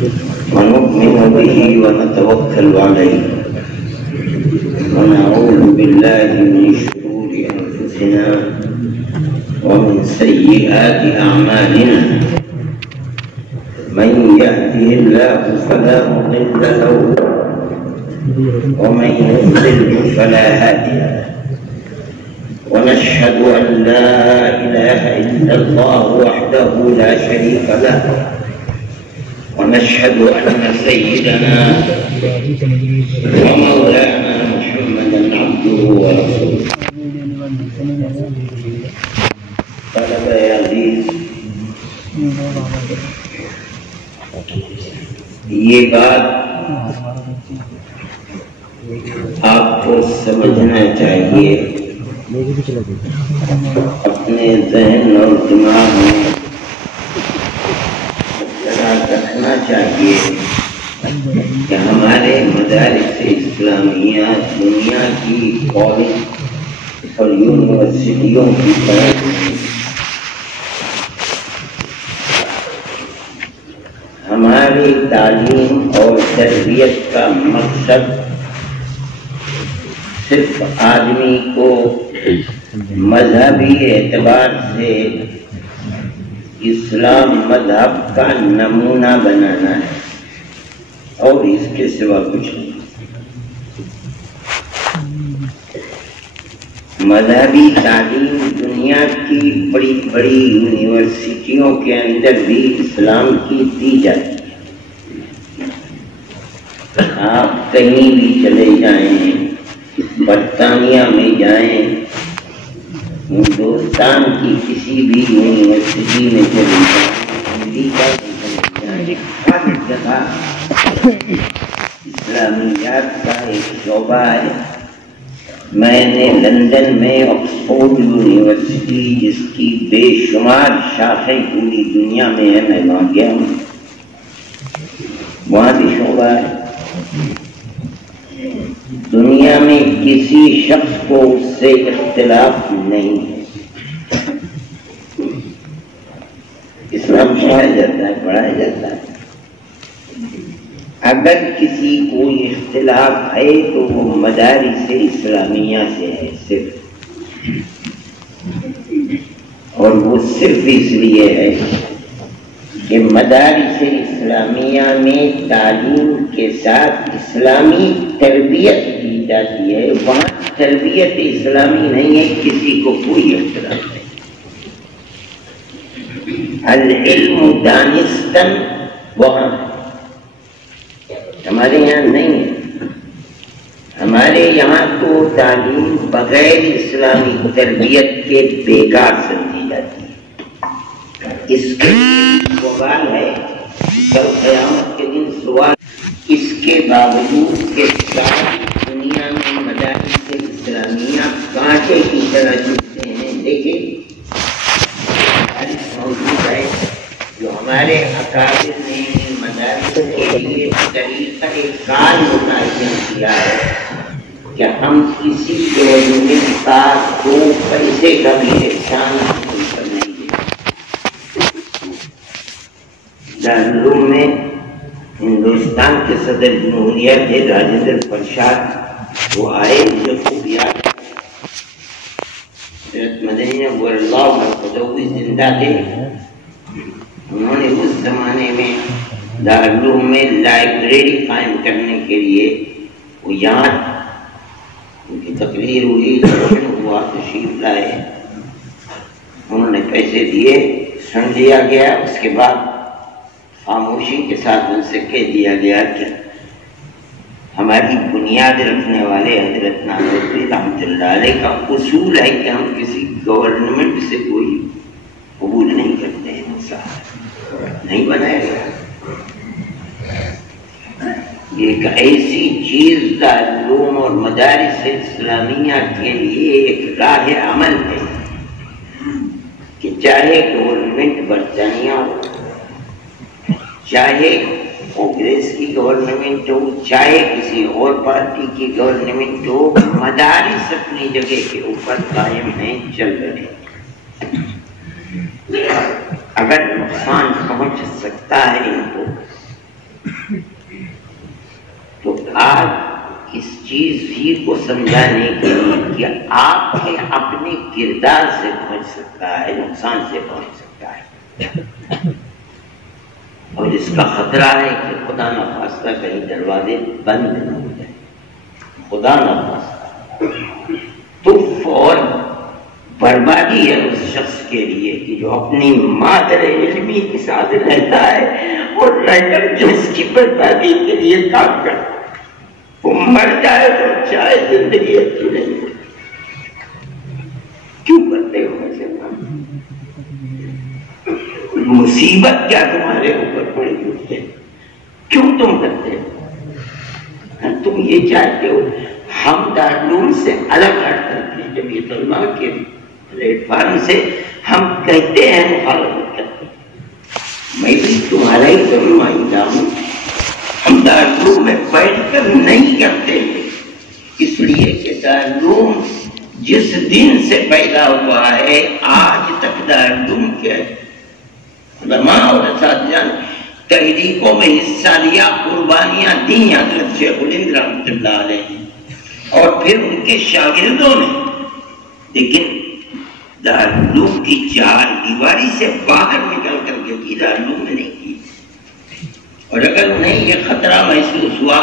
ونؤمن به ونتوكل عليه ونعوذ بالله من شرور أنفسنا ومن سيئات أعمالنا من يهده الله فلا مضل له ومن يضلل فلا هادي له ونشهد أن لا إله إلا الله وحده لا شريك له ونشهد أن سيدنا ومولانا محمدا عبده ورسوله. طلب عزیز، یہ بات آپ کو سمجھنا چاہیے، اپنے ذہن اور دماغ میں رکھنا چاہیے کہ ہمارے مدارس اسلامیہ دنیا کی کالج اور یونیورسٹیوں کی طرح ہماری تعلیم اور تربیت کا مقصد صرف آدمی کو مذہبی اعتبار سے اسلام مذہب کا نمونہ بنانا ہے اور اس کے سوا کچھ نہیں۔ مذہبی تعلیم دنیا کی بڑی بڑی یونیورسٹیوں کے اندر بھی اسلام کی دی جاتی ہے۔ آپ کہیں بھی چلے جائیں، برطانیہ میں جائیں، ہندوستان کی کسی بھی یونیورسٹی میں چلے جائیں، ہر جگہ اسلامیات کا ایک شعبہ ہے۔ میں نے لندن میں آکسفورڈ یونیورسٹی جس کی بے شمار شاخیں پوری دنیا میں ہے، میں وہاں گیا ہوں، وہاں بھی شعبہ ہے۔ دنیا میں کسی شخص کو اس سے اختلاف نہیں ہے، اسلام پڑھایا جاتا ہے، پڑھایا جاتا ہے۔ اگر کسی کو اختلاف ہے تو وہ مدارس اسلامیہ سے ہے صرف، اور وہ صرف اس لیے ہے کہ مدارس اسلامیہ میں تعلیم کے ساتھ اسلامی تربیت دی جاتی ہے، وہاں تربیت اسلامی نہیں ہے، کسی کو کوئی اختلاف نہیں۔ العلم دانستن وہاں، ہمارے یہاں نہیں ہے۔ ہمارے یہاں تو تعلیم بغیر اسلامی تربیت کے بیکار سمجھی جاتی ہے۔ اس کے سوال ہے، کل قیامت کے دن سوال، اس کے باوجود کہ ساری دنیا میں مدارس اسلامیہ کانٹے کی طرح چلتے ہیں، دیکھیں مدارس موجود ہے جو ہمارے اکابر نے مدارس کے لیے طریقہ کار متعین کیا ہے کہ ہم کسی گورنمنٹ کا 2 پیسے کا بھی احسان نہیں کریں گے۔ دارالعلوم میں ہندوستان کے صدر جمہوریہ تھے راجندر پرساد، وہ آئے، مجھے خوب یاد ہے، حضرت مدنی نور اللہ مرقدوی زندہ تھے، انہوں نے اس زمانے میں دارالعلوم میں لائبریری قائم کرنے کے لیے، وہ یہاں ان کی تقریر ہوئی، ہوا، تشریف لائے، انہوں نے پیسے دیے، سن لیا گیا، اس کے بعد خاموشی کے ساتھ ان سے کہہ دیا گیا کہ ہماری بنیاد رکھنے والے حضرت ناظری رحمۃ اللہ علیہ کا اصول ہے کہ ہم کسی گورنمنٹ سے کوئی قبول نہیں کرتے ہیں، نہیں بنایا گیا۔ ایک ایسی چیز دارالعلوم اور مدارس اسلامیہ کے لیے ایک راہ عمل ہے کہ چاہے گورنمنٹ برطانیہ ہو، چاہے کانگریس کی گورنمنٹ ہو، چاہے کسی اور پارٹی کی گورنمنٹ ہو، مدارس اپنی جگہ کے اوپر قائم ہیں، چل رہے ہیں۔ اگر نقصان پہنچ سکتا ہے ان کو چیز ہی کو سمجھانے کے لیے کہ آپ کے اپنے کردار سے پہنچ سکتا ہے، نقصان سے پہنچ سکتا ہے، اور اس کا خطرہ ہے کہ خدا نخواستہ کہیں دروازے بند نہ ہو جائے، خدا نخواستہ تو فوراً بربادی ہے اس شخص کے لیے کہ جو اپنی مادر علمی کے ساتھ رہتا ہے اور رہ کر جو اس کی بربادی کے لیے کام کرتا ہے، وہ مر جائے تو چاہے زندگی اچھی نہیں ہو۔ کیوں کرتے ہو ایسے کام؟ مصیبت کیا تمہارے اوپر پڑی ہوئی ہے؟ کیوں تم کرتے ہو؟ تم یہ چاہتے ہو ہم دارالعلوم سے الگ ہٹ کر کے جمعیت علماء کے پلیٹ فارم سے ہم کہتے ہیں مخالفت کرتے ہیں، میں بھی تمہارا ہی تو نمائندہ ہوں، ہم دارالعلوم میں بیٹھ کر نہیں کرتے ہیں، اس لیے کہ دارالعلوم جس دن سے پیدا ہوا ہے آج تک دارالعلوم کے علماء اور اساتذہ تحریکوں میں حصہ لیا، قربانیاں دی حضرت شیخ الہند رحمۃ اللہ علیہ اور پھر ان کے شاگردوں نے، لیکن دارالعلوم کی چار دیواری سے باہر نکل کر کے کی، دارالعلوم میں نہیں کی۔ اور اگر انہیں یہ خطرہ محسوس ہوا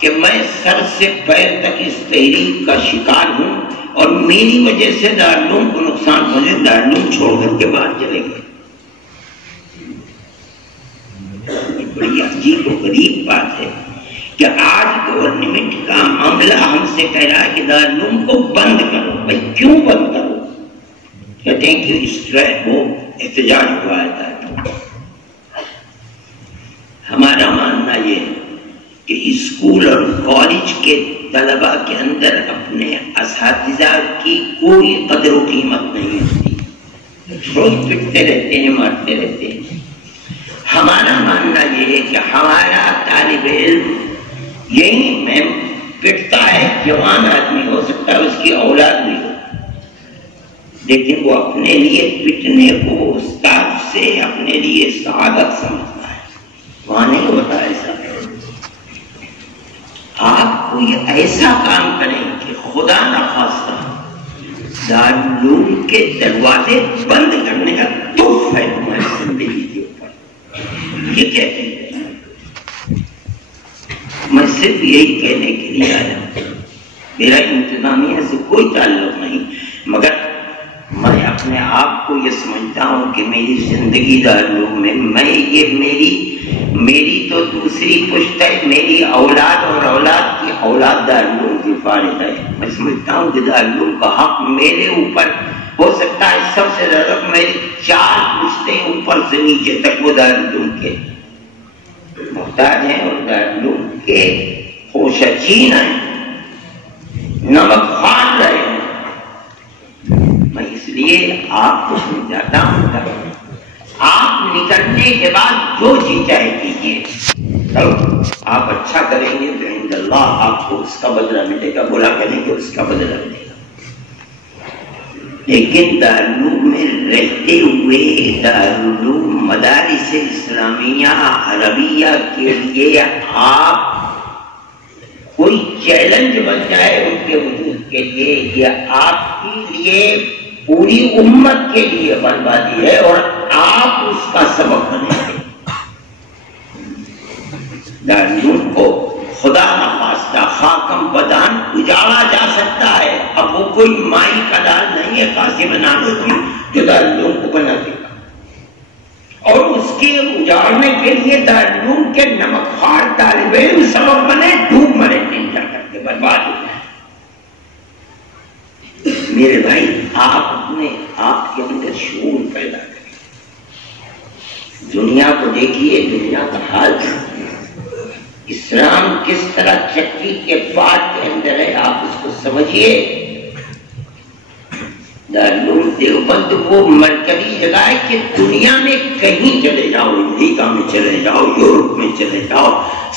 کہ میں سر سے پیر تک اس تحریک کا شکار ہوں اور میری وجہ سے دارالعلوم کو نقصان پہنچے، دارالعلوم چھوڑ کر کے باہر چلے گئے۔ بڑی عجیب و غریب بات ہے کہ آج گورنمنٹ کا معاملہ ہم سے کہہ رہا ہے کہ دارالعلوم کو بند کرو۔ بھائی کیوں بند کرو؟ کہتے ہیں کہ اسٹرائک ہو، احتجاج ہوا ہے۔ ہمارا ماننا یہ ہے کہ اسکول اور کالج کے طلباء کے اندر اپنے اساتذہ کی کوئی قدر و قیمت نہیں ہوتی، روز پٹتے رہتے ہیں، مارتے رہتے ہیں۔ ہمارا ماننا یہ ہے کہ ہمارا طالب علم یہی میں پٹتا ہے، جوان آدمی ہو سکتا ہے، اس کی اولاد بھی ہو، لیکن وہ اپنے لیے پٹنے کو استاد سے اپنے لیے سعادت سمجھتا ہے، وہاں نہیں ہوتا ایسا۔ آپ کوئی ایسا کام کریں کہ خدا نخواستہ دارالعلوم کے دروازے بند کرنے کا تحفہ ہے تمہاری زندگی کے اوپر، یہ کہتے ہیں۔ میں صرف یہی کہنے کے لیے آیا ہوں، میرا انتظامیہ سے کوئی تعلق نہیں، مگر میں اپنے آپ کو یہ سمجھتا ہوں کہ میری زندگی دارالعلوم میں، میری تو دوسری پشت ہے، میری اولاد اور اولاد کی اولاد دارالعلوم کی فارغ ہے۔ میں سمجھتا ہوں کہ دارالعلوم کا حق میرے اوپر ہو سکتا ہے سب سے زیادہ، میری 4 پشتیں اوپر سے نیچے تک وہ دارالعلوم کے محتاج ہیں اور دارالعلوم کے خوشچین ہیں، نمک خوار رہے ہیں۔ میں اس لیے آپ کو سمجھاتا ہوں، آپ نکلنے کے بعد جو جی چاہے کیجیے، آپ اچھا کریں گے تو عند اللہ آپ کو اس کا بدلہ ملے گا، برا کریں گے اس کا بدلہ ملے گا۔ لیکن دارالعلوم میں رہتے ہوئے دارالعلوم مدارس اسلامیہ عربیہ کے لیے آپ کوئی چیلنج بن جائے ان کے وجود کے لیے، یہ آپ کے لیے پوری امت کے لیے بربادی ہے اور آپ اس کا سبب بنیں گے۔ دارالعلوم کو خدا نخواستہ خاکم بدان اجاڑا جا سکتا ہے، اب وہ کوئی مائی کا دال نہیں ہے قاسم نانوتوی جو دارالعلوم کو بنا دے گا، اور اس کے اجاڑنے کے لیے دارالعلوم کے نمک خوار طالب علم سبب بنے، ڈوب مرے نینجا کر کے برباد ہو جائے۔ میرے بھائی آپ اپنے آپ کے اندر شعور پیدا کریں، دنیا کو دیکھیے، دنیا کا حال اسلام کس طرح چکی کے پاٹ کے اندر ہے، آپ اس کو سمجھیے۔ دارالعلوم دیوبند وہ مرکزی جگہ ہے کہ دنیا میں کہیں چلے جاؤ، امریکہ میں چلے جاؤ، یورپ میں چلے جاؤ،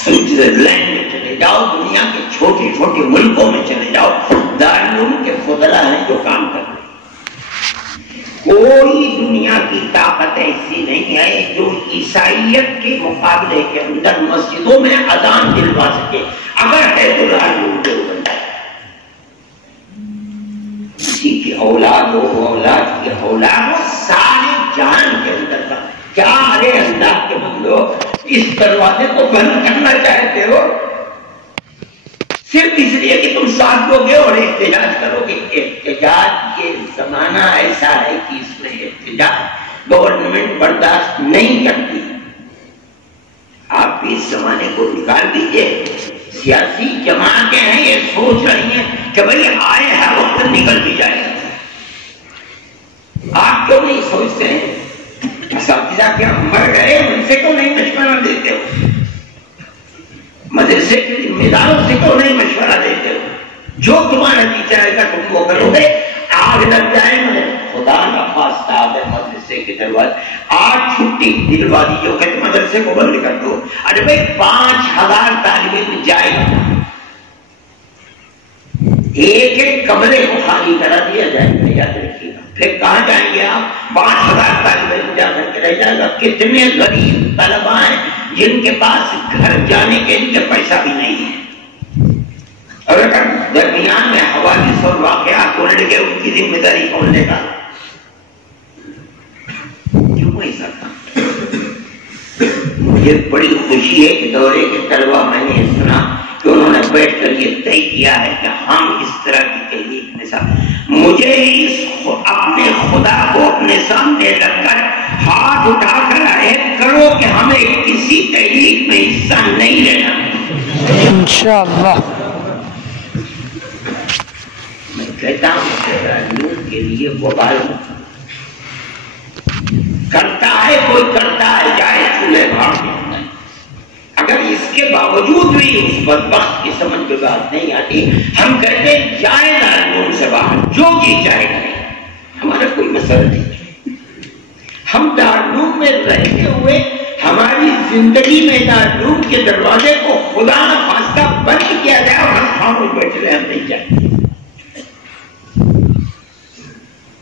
سوئٹزرلینڈ میں چلے جاؤ، دنیا کے چھوٹے چھوٹے ملکوں میں چلے جاؤ، دارالعلوم کے فضلاء ہیں جو کام کر رہے ہیں۔ کوئی دنیا کی طاقت ایسی نہیں ہے جو عیسائیت کے مقابلے کے اندر مسجدوں میں اذان دلوا سکے، اگر ہے تو دارالعلوم دیوبند ہے۔ کسی کی اولاد ہو، اولاد کی اولاد ہو، سارے جہان کے اندر کا کیا ارے اللہ کے بندو اس دروازے کو بند کرنا چاہتے ہو صرف اس لیے کہ تم ساتھ دو گے اور احتجاج کرو گے. احتجاج یہ زمانہ ایسا ہے کہ اس میں احتجاج گورنمنٹ برداشت نہیں کرتی. آپ بھی اس زمانے کو نکال دیجئے. سیاسی جماعتیں ہیں یہ سوچ رہی ہیں کہ بھئی آئے ہر وقت نکل بھی جائے. آپ کیوں نہیں سوچتے ہیں اساتذہ کیا مر گئے ان سے کیوں نہیں مشورہ دیتے ہو؟ مدرسے کے ذمہ داروں سے کیوں نہیں مشورہ دیتے ہو؟ جو تمہارا جی چاہے گا تم وہ کرو گے. آگ لگ جائے مجھے خدا کا خاصہ ہے مدرسے کے دروازے آج چھٹی دلوا دی جو کہ مدرسے کو بند کر دو. ارے بھائی 5000 طالب علم جائے گا، ایک ایک کمرے کو خالی کرا دیا جائے گا. یاد رکھیے گا پھر کہاں جائیں گے آپ؟ 5000 طالب علم جا کر کے رہ جائے گا. کتنے غریب طلباء ہیں جن کے پاس گھر جانے کے لیے پیسہ بھی نہیں ہے. اور اگر درمیان میں حوادث اور واقعات الٹ گئے ان کی ذمہ داری کون لے گا؟ کیوں ایسا تھا؟ مجھے بڑی خوشی ہے کہ دورے کے طلبا میں نے سنا کہ انہوں نے بیٹھ کر یہ طے کیا ہے کہ ہم اس طرح کی تحریک میں ساتھ مجھے اپنے خدا کو اپنے سامنے رکھ کر ہاتھ اٹھا کر عہد کرو کہ ہمیں کسی تحریک میں حصہ نہیں لینا. انشاءاللہ. میں کہتا ہوں نور کے لیے وبال کرتا ہے کوئی کرتا ہے جائے چولہے بھاڑ میں. اگر اس کے باوجود بھی اس بدبخت کی سمجھ میں بات نہیں آتی ہم کہتے ہیں جائے دارالعلوم سے باہر جو جی چاہے کرے ہمارا کوئی مسئلہ نہیں. ہم دارالعلوم میں رہتے ہوئے ہماری زندگی میں دارالعلوم کے دروازے کو خدا نہ خواستہ بند کیا جائے اور ہم خاموش بیٹھے رہے ہم نہیں چاہتے.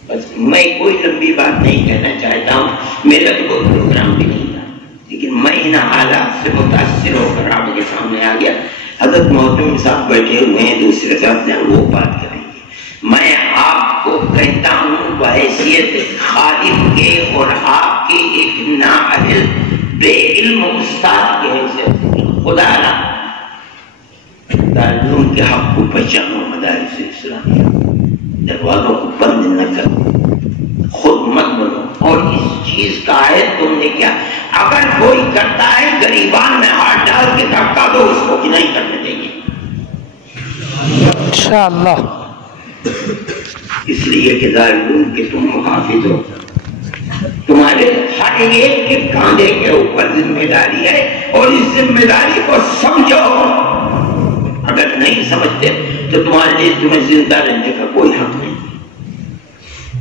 بس میں کوئی لمبی بات نہیں کہنا چاہتا ہوں، میرا تو کوئی پروگرام بھی نہیں تھا، لیکن میں ان حالات سے متاثر ہو کر آپ کے سامنے آ گیا. حضرت محترم صاحب بیٹھے ہوئے ہیں دوسرے طرف میں وہ بات کریں گے. میں آپ کو کہتا ہوں بحیثیت خادم کے اور آپ کے ایک نااہل بے علم استاد کے حیثیت خدا نہ دارالعلوم کے حق کو پہچانو. مدارس اسلامیہ دروازوں کو بند نہ کرو، خود مت بنو. اور اس چیز کا عہد تم نے کیا اگر کوئی کرتا ہے غریبان میں ہاتھ ڈال کے دھکا دو اس کو کہ نہیں کرنے دیں گے انشاءاللہ. اس لیے کہ دارالعلوم کے تم محافظ ہو، تمہارے ہر ایک کے کاندھے کے اوپر ذمہ داری ہے اور اس ذمہ داری کو سمجھو. اگر نہیں سمجھتے تو تمہارے لیے تمہیں زندہ رہنے کا کوئی حق نہیں.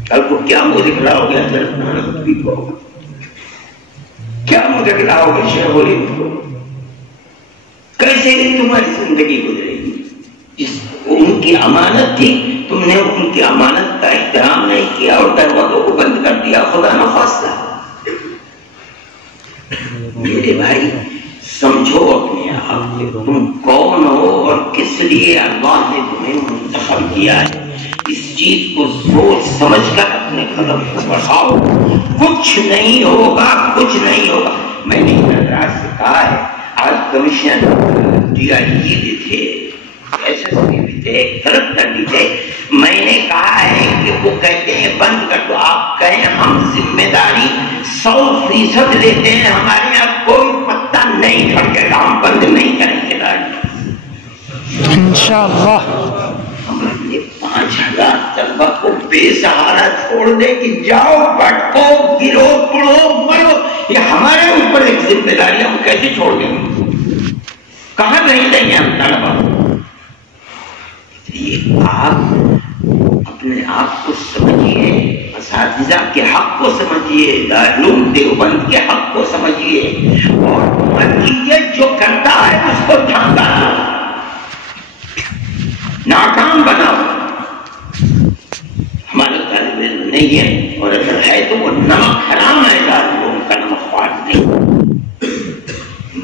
کل کو کیا منہ دکھلا ہو گیا کیا منہ دکھلا ہو گیا شیخ ولی کو؟ کیسے تمہاری زندگی گزرے گی؟ ان کی امانت تھی، تم نے ان کی امانت کا احترام نہیں کیا اور دروازوں کو بند کر دیا. خدا نہ خواستہ. میرے بھائی سمجھو اپنے آپ کو تم کون ہو اور کس لیے اللہ نے تمہیں منتخب کیا ہے. اس چیز کو سوچ سمجھ کر اپنے قدم کو بڑھاؤ. کچھ نہیں ہوگا، کچھ نہیں ہوگا. میں نے حضرات سے کہا ہے آج کمیشنر ڈی آئی جی بھی تھے، ایس ایس پی بھی تھے، کلکٹر بھی تھے. میں نے کہا ہے کہ وہ کہتے ہیں بند کر دو. آپ کہیں ہم ذمہ داری 100% لیتے ہیں، ہمارے یہاں کوئی پتہ نہیں کھڑکے گا، ہم بند نہیں کریں گے انشاءاللہ. ہم اپنے 5000 طلبہ کو بے سہارا چھوڑ دیں کہ جاؤ بھٹکو گرو پڑو مرو. یہ ہمارے اوپر ایک ذمہ داری ہم کیسے چھوڑ دیں گے؟ کہاں نہیں دیں گے ہم طلبہ؟ آپ اپنے آپ کو سمجھیے، اساتذہ کے حق کو سمجھیے، دارالعلوم دیوبند کے حق کو سمجھیے اور مت کیجیے جو کرتا ہے اس کو ٹھانکا دو، ناکام بناؤ. ہمارا طالب علم نہیں ہے اور اگر ہے تو وہ نمک حرام ہے، دارالعلوم کا نمک خوار نہیں.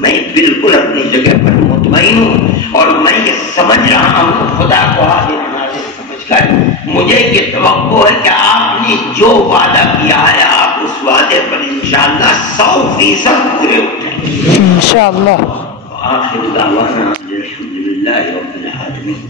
میں بالکل اپنی جگہ پر مطمئن ہوں اور میں یہ سمجھ رہا ہوں خدا کو حاضر ناظر سمجھ کر مجھے یہ توقع ہے کہ آپ نے جو وعدہ کیا ہے آپ اس وعدے پر انشاءاللہ 100% پورے اٹھیں انشاءاللہ. آخر دعوانا الحمدللہ رب العالمین.